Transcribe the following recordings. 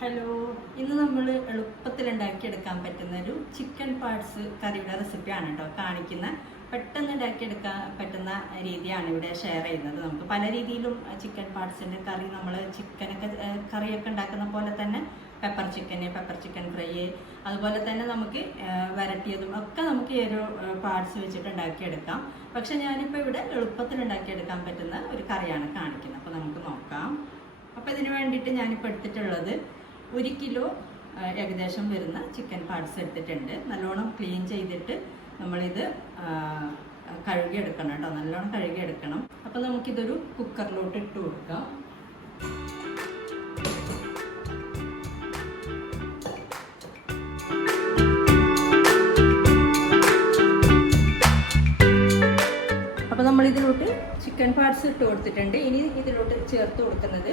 Hello, ഇന്ന് നമ്മൾ എളുപ്പത്തിൽ ഉണ്ടാക്കിയെടുക്കാൻ പറ്റുന്ന ഒരു ചിക്കൻ പാർട്സ് കറിയുടെ റെസിപ്പിയാണ് കേട്ടോ കാണിക്കുന്ന. പെട്ടെന്ന് ഉണ്ടാക്കിയെടുക്കാൻ പറ്റുന്ന രീതിയാണ് ഇവിടെ ഷെയർ ചെയ്യുന്നത്. നമുക്ക് പല രീതിയിലും ചിക്കൻ പാർട്സിൻ്റെ കറി, നമ്മൾ ചിക്കനൊക്കെ കറിയൊക്കെ ഉണ്ടാക്കുന്ന പോലെ തന്നെ പെപ്പർ ചിക്കൻ ഫ്രൈ, അതുപോലെ തന്നെ നമുക്ക് വരട്ടിയതും ഒക്കെ നമുക്ക് ഈ ഒരു പാർട്സ് വെച്ചിട്ട് ഉണ്ടാക്കിയെടുക്കാം. പക്ഷെ ഞാനിപ്പോൾ ഇവിടെ എളുപ്പത്തിൽ ഉണ്ടാക്കിയെടുക്കാൻ പറ്റുന്ന ഒരു കറിയാണ് കാണിക്കുന്നത്. അപ്പോൾ നമുക്ക് നോക്കാം. അപ്പോൾ ഇതിന് വേണ്ടിയിട്ട് ഞാനിപ്പോൾ എടുത്തിട്ടുള്ളത് 1 കിലോ ഏകദേശം വരുന്ന ചിക്കൻ പാർട്സ് എടുത്തിട്ടുണ്ട്. നല്ലോണം ക്ലീൻ ചെയ്തിട്ട് നമ്മളിത് കഴുകിയെടുക്കണം കേട്ടോ, നല്ലോണം കഴുകിയെടുക്കണം. അപ്പോൾ നമുക്കിതൊരു കുക്കറിലോട്ട് ഇട്ട് കൊടുക്കാം. അപ്പോൾ നമ്മളിതിലോട്ട് ചിക്കൻ പാർട്സ് ഇട്ട് കൊടുത്തിട്ടുണ്ട്. ഇനി ഇതിലോട്ട് ചേർത്ത് കൊടുക്കുന്നത്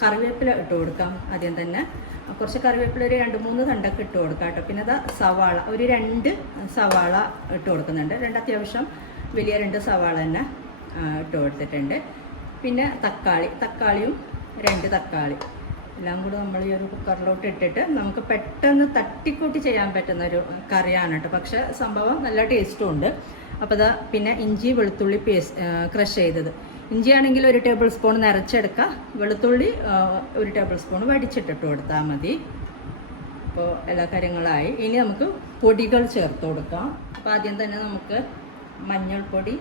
കറിവേപ്പില ഇട്ട് കൊടുക്കാം. ആദ്യം തന്നെ കുറച്ച് കറിവേപ്പില, ഒരു 2-3 തണ്ടൊക്കെ ഇട്ട് കൊടുക്കാം കേട്ടോ. പിന്നെ അത് സവാള, ഒരു 2 സവാള ഇട്ട് കൊടുക്കുന്നുണ്ട്. 2 അത്യാവശ്യം വലിയ 2 സവാള തന്നെ ഇട്ട് കൊടുത്തിട്ടുണ്ട്. പിന്നെ തക്കാളിയും 2 തക്കാളി എല്ലാം കൂടെ നമ്മൾ ഈ ഒരു കുക്കറിലോട്ട് ഇട്ടിട്ട് നമുക്ക് പെട്ടെന്ന് തട്ടിക്കൂട്ടി ചെയ്യാൻ പറ്റുന്ന ഒരു കറിയാണ് കേട്ടോ. പക്ഷെ സംഭവം നല്ല ടേസ്റ്റും ഉണ്ട്. അപ്പോൾ അത് പിന്നെ ഇഞ്ചി വെളുത്തുള്ളി പേസ്റ്റ് ക്രഷ് ചെയ്തത്, ഇഞ്ചിയാണെങ്കിൽ 1 ടേബിൾ സ്പൂൺ നിറച്ചെടുക്കുക, വെളുത്തുള്ളി 1 ടേബിൾ സ്പൂൺ വടിച്ചിട്ടിട്ട് കൊടുത്താൽ മതി. അപ്പോൾ എല്ലാ കാര്യങ്ങളായി. ഇനി നമുക്ക് പൊടികൾ ചേർത്ത് കൊടുക്കാം. അപ്പോൾ ആദ്യം തന്നെ നമുക്ക് മഞ്ഞൾപ്പൊടി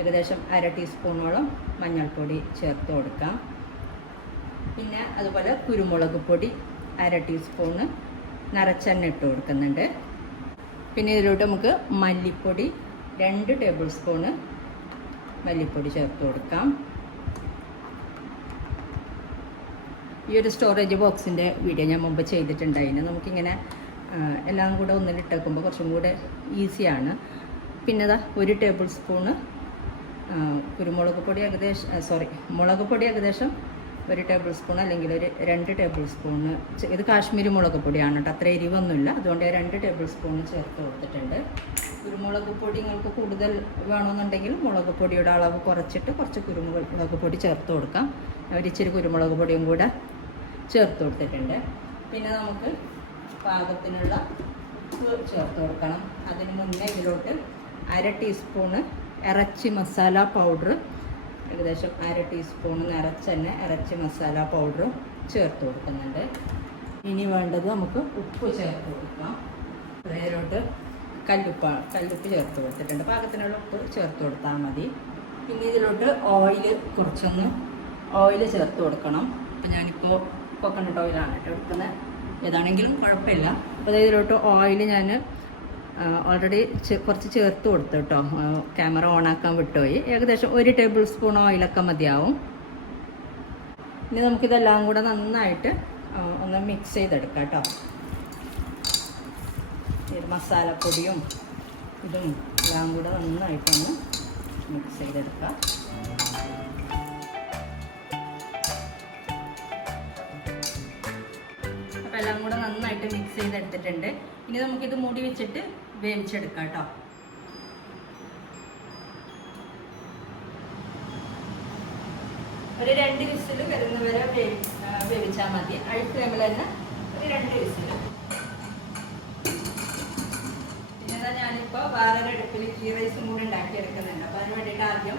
ഏകദേശം 1/2 ടീസ്പൂണോളം മഞ്ഞൾപ്പൊടി ചേർത്ത് കൊടുക്കാം. പിന്നെ അതുപോലെ കുരുമുളക് പൊടി 1/2 ടീസ്പൂണ് നിറച്ചെണ്ണ ഇട്ട് കൊടുക്കുന്നുണ്ട്. പിന്നെ ഇതിലോട്ട് നമുക്ക് മല്ലിപ്പൊടി 2 ടേബിൾ സ്പൂണ് മല്ലിപ്പൊടി ചേർത്ത് കൊടുക്കാം. ഈ ഒരു സ്റ്റോറേജ് ബോക്സിൻ്റെ വീഡിയോ ഞാൻ മുമ്പ് ചെയ്തിട്ടുണ്ടായിരുന്നു. നമുക്കിങ്ങനെ എല്ലാം കൂടെ ഒന്നിലിട്ടേക്കുമ്പോൾ കുറച്ചും കൂടെ ഈസിയാണ്. പിന്നെ 1 ടേബിൾ സ്പൂണ് മുളക് പൊടി ഏകദേശം 1 ടേബിൾ സ്പൂൺ അല്ലെങ്കിൽ ഒരു 2 ടേബിൾ സ്പൂണ്. ഇത് കാശ്മീരി മുളക് പൊടിയാണ് കേട്ടോ, അത്ര എരിവൊന്നുമില്ല. അതുകൊണ്ട് 2 ടേബിൾ സ്പൂണ് ചേർത്ത് കൊടുത്തിട്ടുണ്ട്. കുരുമുളക് പൊടി നിങ്ങൾക്ക് കൂടുതൽ വേണമെന്നുണ്ടെങ്കിൽ മുളക് പൊടിയുടെ അളവ് കുറച്ചിട്ട് കുറച്ച് കുരുമുളക് പൊടി ചേർത്ത് കൊടുക്കാം. ഒരിച്ചിരി കുരുമുളക് പൊടിയും കൂടെ ചേർത്ത് കൊടുത്തിട്ടുണ്ട്. പിന്നെ നമുക്ക് പാകത്തിനുള്ള ഉപ്പ് ചേർത്ത് കൊടുക്കണം. അതിന് മുന്നേ ഇതിലോട്ട് 1/2 ടീസ്പൂണ് ഇറച്ചി മസാല പൗഡർ, ഏകദേശം 1/2 ടീസ്പൂൺ നിറച്ചെണ്ണ ഇറച്ചി മസാല പൗഡറും ചേർത്ത് കൊടുക്കുന്നുണ്ട്. ഇനി വേണ്ടത് നമുക്ക് ഉപ്പ് ചേർത്ത് കൊടുക്കാം. അതിലോട്ട് കല്ലുപ്പ് ചേർത്ത് കൊടുത്തിട്ടുണ്ട്. പാകത്തിനുള്ള ഉപ്പ് ചേർത്ത് കൊടുത്താൽ മതി. പിന്നെ ഇതിലോട്ട് കുറച്ചൊന്ന് ഓയിൽ ചേർത്ത് കൊടുക്കണം. അപ്പോൾ ഞാനിപ്പോൾ കോക്കനട്ട് ഓയിലാണ് കേട്ടോ എടുക്കുന്നത്, ഏതാണെങ്കിലും കുഴപ്പമില്ല. അപ്പോൾ ഇതിലോട്ട് ഓയിൽ ഞാൻ ഓൾറെഡി കുറച്ച് ചേർത്ത് കൊടുത്തു കേട്ടോ. ക്യാമറ ഓണാക്കാൻ വിട്ടുപോയി. ഏകദേശം 1 ടേബിൾ സ്പൂൺ ഓയിലൊക്കെ മതിയാവും. ഇനി നമുക്കിതെല്ലാം കൂടെ നന്നായിട്ട് ഒന്ന് മിക്സ് ചെയ്തെടുക്കാം കേട്ടോ. മസാലപ്പൊടിയും ഇതും എല്ലാം കൂടെ നന്നായിട്ടൊന്ന് മിക്സ് ചെയ്തെടുക്കാം. അപ്പോൾ എല്ലാം കൂടെ നന്നായിട്ട് മിക്സ് ചെയ്തെടുത്തിട്ടുണ്ട്. ഇനി നമുക്കിത് മൂടി വെച്ചിട്ട് വേവിച്ചെടുക്കാം കേട്ടോ. ഒരു 2 വിസിൽ വരുന്നവരെ വേവിച്ചാൽ മതി. ഹൈ ഫ്ലെയിമിൽ തന്നെ ഒരു 2 വിസിൽ. പിന്നെ ഞാനിപ്പോൾ വേറൊരു അടുപ്പിൽ ഗീ റൈസും കൂടി ഉണ്ടാക്കിയെടുക്കുന്നുണ്ട്. അപ്പോൾ അതിന് വേണ്ടിയിട്ട് ആദ്യം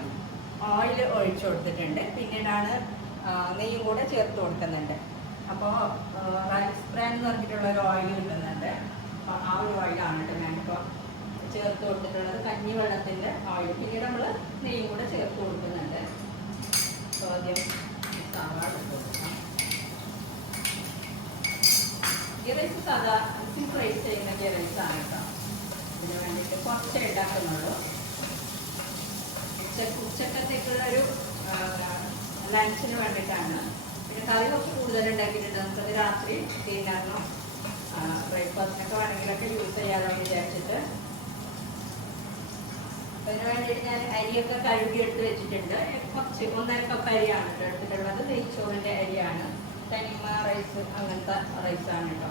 ഓയിൽ ഒഴിച്ചു കൊടുത്തിട്ടുണ്ട്. പിന്നീടാണ് നെയ്യും കൂടെ ചേർത്ത് കൊടുക്കുന്നുണ്ട്. അപ്പോൾ റൈസ് ബ്രാൻ എന്ന് പറഞ്ഞിട്ടുള്ള ഒരു ഓയിൽ കിട്ടുന്നുണ്ട്. അപ്പോൾ ആ ഒരു ഓയിലാണ് കേട്ടോ ഞാനിപ്പോൾ ചേർത്ത് കൊടുത്തിട്ടുള്ളത്, കഞ്ഞിവെള്ളത്തിൻ്റെ ഓയിൽ. പിന്നീട് നമ്മൾ നെയ്യും കൂടെ ചേർത്ത് കൊടുക്കുന്നുണ്ട്. അപ്പോൾ ആദ്യം സവാള ഇട്ട് കൊടുക്കാം. ഈ റൈസ് സാധാ സിമ്പിൾ റൈസ് ചെയ്യുന്ന ഗീ റൈസാണ് കേട്ടോ. ഇതിന് വേണ്ടിയിട്ട് കുറച്ചേ ഉണ്ടാക്കുന്നുള്ളൂ. ഉച്ചക്കത്തേക്കുള്ളൊരു ലഞ്ചിന് വേണ്ടിയിട്ടാണ്. പിന്നെ കറി കുറച്ച് കൂടുതൽ ഉണ്ടാക്കിയിട്ടുണ്ട്. നമുക്കത് രാത്രി ഡിന്നറിനോ ബ്രേക്ക്ഫാസ്റ്റിനൊക്കെ വേണമെങ്കിലൊക്കെ യൂസ് ചെയ്യാമോ വിചാരിച്ചിട്ട്. അതിന് വേണ്ടിയിട്ട് ഞാൻ അരിയൊക്കെ കഴുകി എടുത്ത് വെച്ചിട്ടുണ്ട്. കുറച്ച് 1.5 കപ്പ് അരിയാണ് എടുത്തിട്ടുള്ളത്. നെയ്ച്ചോറിൻ്റെ അരിയാണ്. തനിമ റൈസ് അങ്ങനത്തെ റൈസാണ് കേട്ടോ.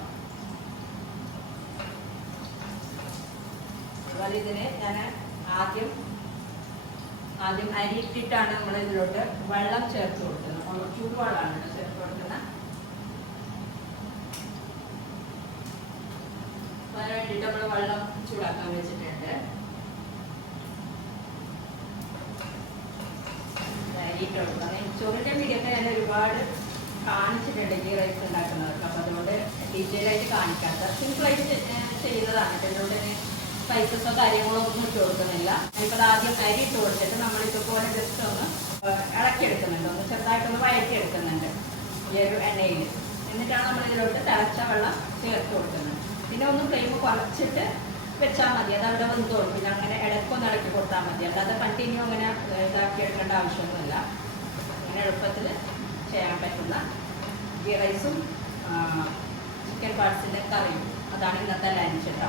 അതുപോലെ ഇതിന് ഞാൻ ആദ്യം ആദ്യം അരി ഇട്ടിട്ടാണ് നമ്മൾ ഇതിലോട്ട് വെള്ളം ചേർത്ത് കൊടുക്കുന്നത്. ചൂടുവെള്ളമാണ് ചേർത്ത് കൊടുക്കുന്നത്. വേണ്ടിയിട്ട് നമ്മൾ വെള്ളം ചൂടാക്കാൻ വെച്ചിട്ടുണ്ട്. നെയ്ച്ചോറിൻ്റെ വീഡിയോക്കെ ഞാൻ ഒരുപാട് കാണിച്ചിട്ടുണ്ട് ഗീ റൈസ് ഉണ്ടാക്കുന്നതൊക്കെ. അപ്പോൾ അതുകൊണ്ട് ഡീറ്റെയിൽ ആയിട്ട് കാണിക്കാത്ത സിമ്പിളായിട്ട് ചെയ്യുന്നതാണ്. അതുകൊണ്ട് സ്പൈസസോ കാര്യങ്ങളോ ഒന്നും ഇട്ട് കൊടുക്കുന്നില്ല. ഇപ്പോൾ ആദ്യം അരി ഇട്ട് കൊടുത്തിട്ട് നമ്മളിപ്പോൾ പോലെ ജസ്റ്റ് ഒന്ന് ഇളക്കിയെടുക്കുന്നുണ്ട്, ഒന്ന് ചെറുതായിട്ടൊന്ന് വഴറ്റിയെടുക്കുന്നുണ്ട് ഈ ഒരു എണ്ണയിൽ. എന്നിട്ടാണ് നമ്മൾ ഇതിലോട്ട് തിളച്ച വെള്ളം ചേർത്ത് കൊടുക്കുന്നത്. പിന്നെ ഒന്ന് ഫ്ലെയിം കുറച്ചിട്ട് വെച്ചാൽ മതി, അത് അവിടെ വെന്തോളും. പിന്നെ അങ്ങനെ ഇടയ്ക്കൊന്ന് ഇളക്കി കൊടുത്താൽ മതി, അല്ലാതെ കണ്ടിന്യൂ അങ്ങനെ ഇതാക്കി എടുക്കേണ്ട ആവശ്യമൊന്നുമില്ല. അങ്ങനെ എളുപ്പത്തിൽ ചെയ്യാൻ പറ്റുന്ന ഗീ റൈസും ചിക്കൻ പാർട്സിൻ്റെ കറിയും. അതാണ് ഇന്നത്തെ ലഞ്ച് കേട്ടോ.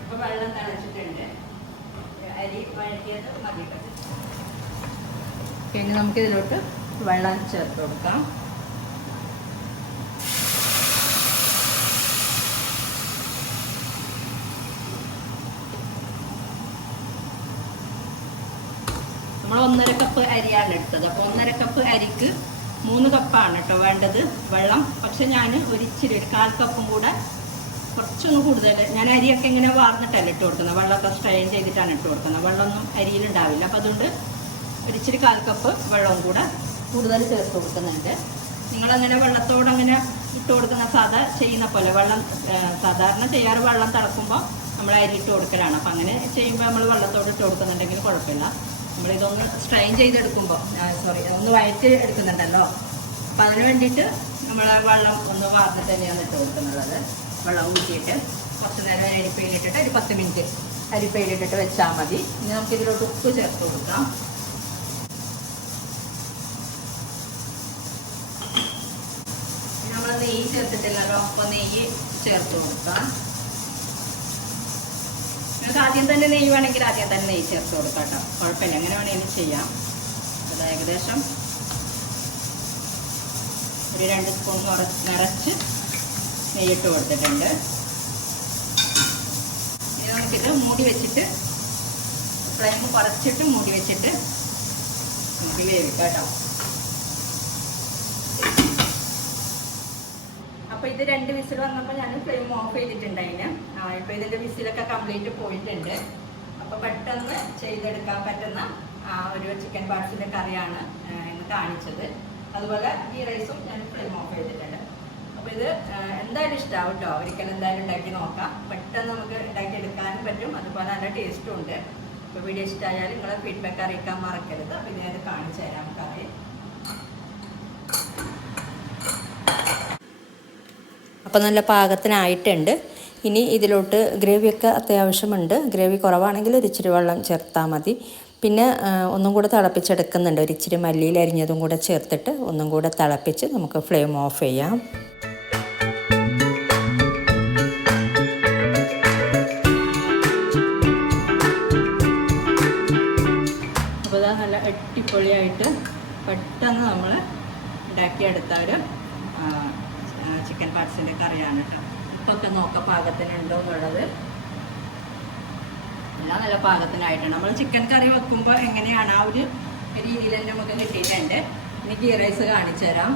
ഇപ്പോൾ വെള്ളം തിളച്ചിട്ടുണ്ട്, അരി വഴറ്റിയത് മതി. പിന്നെ നമുക്കിതിലോട്ട് വെള്ളം ചേർത്ത് കൊടുക്കാം. നമ്മൾ 1.5 കപ്പ് അരിയാണ് എടുത്തത്. അപ്പോൾ 1.5 കപ്പ് അരിക്ക് 3 കപ്പാണ് കേട്ടോ വേണ്ടത് വെള്ളം. പക്ഷെ ഞാൻ ഒരിച്ചിരി 1/4 കപ്പും കൂടെ കുറച്ചൊന്ന് കൂടുതൽ, ഞാൻ അരിയൊക്കെ ഇങ്ങനെ വാർന്നിട്ടല്ല ഇട്ട് കൊടുക്കുന്നത്, വെള്ളമൊക്കെ സ്ട്രെയിൻ ചെയ്തിട്ടാണ് ഇട്ട് കൊടുക്കുന്നത്. വെള്ളമൊന്നും അരിയിലുണ്ടാവില്ല. അപ്പോൾ അതുകൊണ്ട് ഒരിച്ചിരി 1/4 കപ്പ് വെള്ളവും കൂടെ കൂടുതൽ ചേർത്ത് കൊടുക്കുന്നുണ്ട്. നിങ്ങളങ്ങനെ വെള്ളത്തോടങ്ങനെ ഇട്ട് കൊടുക്കുന്ന സാധാ ചെയ്യുന്ന പോലെ വെള്ളം സാധാരണ ചെയ്യാറ് വെള്ളം തിളക്കുമ്പോൾ നമ്മൾ അരി ഇട്ട് കൊടുക്കലാണ്. അപ്പം അങ്ങനെ ചെയ്യുമ്പോൾ നമ്മൾ വെള്ളത്തോട് ഇട്ട് കൊടുക്കുന്നുണ്ടെങ്കിൽ കുഴപ്പമില്ല. നമ്മളിതൊന്ന് സ്ട്രെയിൻ ചെയ്തെടുക്കുമ്പോൾ ഒന്ന് വഴറ്റി എടുക്കുന്നുണ്ടല്ലോ, അപ്പം അതിന് വേണ്ടിയിട്ട് നമ്മൾ വെള്ളം ഒന്ന് വാർന്നിട്ട് തന്നെയാണ് ഇട്ട് കൊടുക്കുന്നുള്ളത്. വെള്ളം ഊറ്റിയിട്ട് കുറച്ച് നേരം അരിപ്പയിലിട്ടിട്ട് ഒരു 10 മിനിറ്റ് അരിപ്പയിലിട്ടിട്ട് വെച്ചാൽ മതി. ഇനി നമുക്കിതിലോട്ട് ഉപ്പ് ചേർത്ത് കൊടുക്കാം. നമ്മൾ നെയ്യ് ചേർത്തിട്ടില്ലല്ലോ, അപ്പോൾ നെയ്യ് ചേർത്ത് കൊടുക്കാം. നിങ്ങൾക്ക് ആദ്യം തന്നെ നെയ്യ് വേണമെങ്കിൽ ആദ്യം തന്നെ നെയ്യ് ചേർത്ത് കൊടുക്കാം കേട്ടോ, കുഴപ്പമില്ല, എങ്ങനെ വേണമെങ്കിലും ചെയ്യാം. അത് ഏകദേശം ഒരു 2 സ്പൂൺ നിറച്ച് നെയ്യിട്ട് കൊടുത്തിട്ടുണ്ട്. ഇനി നമുക്കിത് മൂടി വെച്ചിട്ട് ഫ്ലെയിം കുറച്ചിട്ട് മൂടി വെച്ചിട്ട് നമുക്ക് വേവിക്കാം കേട്ടോ. അപ്പോൾ ഇത് 2 വിസിൽ വന്നപ്പോൾ ഞാൻ ഫ്ലെയിം ഓഫ് ചെയ്തിട്ടുണ്ടായിന്. ഇപ്പോൾ ഇതിൻ്റെ വിസിലൊക്കെ കംപ്ലീറ്റ് പോയിട്ടുണ്ട്. അപ്പോൾ പെട്ടെന്ന് ചെയ്തെടുക്കാൻ പറ്റുന്ന ഒരു ചിക്കൻ പാർട്സിൻ്റെ കറിയാണ് ഇന്ന് കാണിച്ചത്. അതുപോലെ ഗീ റൈസും ഞാൻ ഫ്ലെയിം ഓഫ് ചെയ്തിട്ടുണ്ട്. അപ്പോൾ ഇത് എന്തായാലും ഇഷ്ടമാവും കേട്ടോ, ഒരിക്കലും എന്തായാലും ഉണ്ടാക്കി നോക്കാം. പെട്ടെന്ന് നമുക്ക് ഉണ്ടാക്കിയെടുക്കാനും പറ്റും, അതുപോലെ നല്ല ടേസ്റ്റും ഉണ്ട്. അപ്പോൾ വീഡിയോ ഇഷ്ടമായാലും നിങ്ങളെ ഫീഡ്ബാക്ക് അറിയിക്കാൻ മറക്കരുത്. അപ്പോൾ ഞാനത് കാണിച്ചു തരാം കറി. അപ്പോൾ നല്ല പാകത്തിനായിട്ടുണ്ട്. ഇനി ഇതിലോട്ട് ഗ്രേവിയൊക്കെ അത്യാവശ്യമുണ്ട്. ഗ്രേവി കുറവാണെങ്കിൽ ഒരു ഇച്ചിരി വെള്ളം ചേർത്താൽ മതി. പിന്നെ ഒന്നും കൂടെ തിളപ്പിച്ചെടുക്കുന്നുണ്ട്. ഒരു ഇച്ചിരി മല്ലിയിൽ അരിഞ്ഞതും കൂടെ ചേർത്തിട്ട് ഒന്നും കൂടെ തിളപ്പിച്ച് നമുക്ക് ഫ്ലെയിം ഓഫ് ചെയ്യാം. അപ്പോൾ ഇതാ നല്ല അടിപൊളിയായിട്ട് പെട്ടെന്ന് നമ്മൾ ഉണ്ടാക്കിയെടുത്ത ഒരു ചിക്കൻ പാർട്സിൻ്റെ കറിയാണ് കേട്ടോ. ഇപ്പൊക്കെ നോക്കാം പാകത്തിനുണ്ടോ എന്നുള്ളത്. എല്ലാം നല്ല പാകത്തിനായിട്ടാണ്. നമ്മൾ ചിക്കൻ കറി വെക്കുമ്പോൾ എങ്ങനെയാണ് ആ ഒരു രീതിയിൽ തന്നെ നമുക്ക് കിട്ടിയിട്ടുണ്ട്. ഇനി ഗീ റൈസ് കാണിച്ചു തരാം.